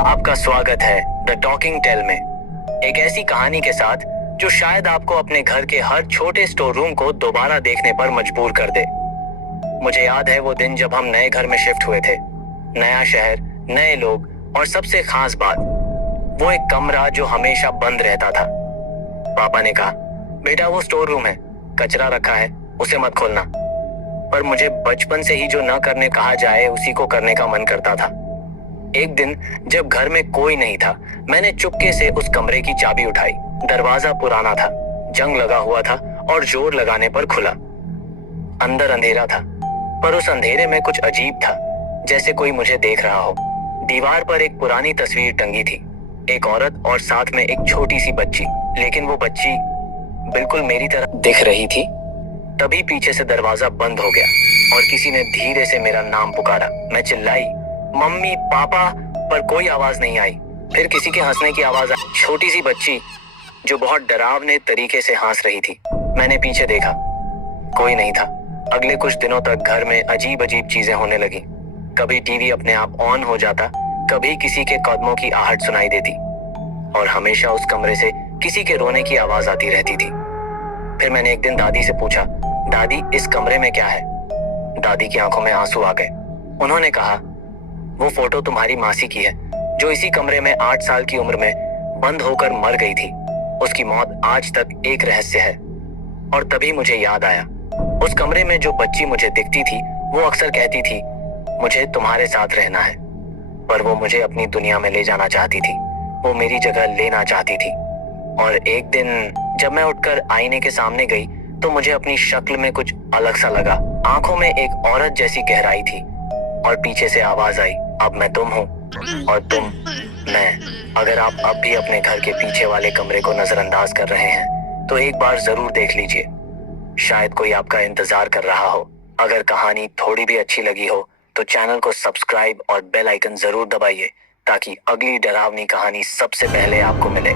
आपका स्वागत है द टॉकिंग टेल में, एक ऐसी कहानी के साथ जो शायद आपको अपने घर के हर छोटे स्टोर रूम को दोबारा देखने पर मजबूर कर दे। मुझे याद है वो दिन जब हम नए घर में शिफ्ट हुए थे। नया शहर, नए लोग और सबसे खास बात, वो एक कमरा जो हमेशा बंद रहता था। पापा ने कहा, बेटा वो स्टोर रूम है, कचरा रखा है, उसे मत खोलना। पर मुझे बचपन से ही जो न करने कहा जाए उसी को करने का मन करता था। एक दिन जब घर में कोई नहीं था, मैंने चुपके से उस कमरे की चाबी उठाई। दरवाजा पुराना था, जंग लगा हुआ था और जोर लगाने पर खुला। अंदर अंधेरा था, पर उस अंधेरे में कुछ अजीब था, जैसे कोई मुझे देख रहा हो। दीवार पर एक पुरानी तस्वीर टंगी थी, एक औरत और साथ में एक छोटी सी बच्ची, लेकिन वो बच्ची बिल्कुल मेरी तरह दिख रही थी। तभी पीछे से दरवाजा बंद हो गया और किसी ने धीरे से मेरा नाम पुकारा। मैं चिल्लाई, मम्मी, पापा, पर कोई आवाज नहीं आई। फिर किसी के हंसने की आवाज आई। छोटी सी बच्ची जो बहुत डरावने तरीके से हंस रही थी। मैंने पीछे देखा, कोई नहीं था। अगले कुछ दिनों तक घर में अजीब अजीब चीजें होने लगी। कभी टीवी अपने आप ऑन हो जाता, कभी किसी के कदमों की आहट सुनाई देती और हमेशा उस कमरे से किसी के रोने की आवाज आती रहती थी। फिर मैंने एक दिन दादी से पूछा, दादी इस कमरे में क्या है? दादी की आंखों में आंसू आ गए। उन्होंने कहा, वो फोटो तुम्हारी मासी की है, जो इसी कमरे में 8 साल की उम्र में बंद होकर मर गई थी। उसकी मौत आज तक एक रहस्य है। और तभी मुझे याद आया, उस कमरे में जो बच्ची मुझे दिखती थी, वो अक्सर कहती थी, मुझे तुम्हारे साथ रहना है। पर वो मुझे अपनी दुनिया में ले जाना चाहती थी, वो मेरी जगह लेना चाहती थी। और एक दिन जब मैं उठकर आईने के सामने गई, तो मुझे अपनी शक्ल में कुछ अलग सा लगा। आंखों में एक औरत जैसी गहराई थी और पीछे से आवाज आई, अब मैं तुम हूँ और तुम मैं। अगर आप अब भी अपने घर के पीछे वाले कमरे को नजरअंदाज कर रहे हैं, तो एक बार जरूर देख लीजिए, शायद कोई आपका इंतजार कर रहा हो। अगर कहानी थोड़ी भी अच्छी लगी हो तो चैनल को सब्सक्राइब और बेल आइकन जरूर दबाइए, ताकि अगली डरावनी कहानी सबसे पहले आपको मिले।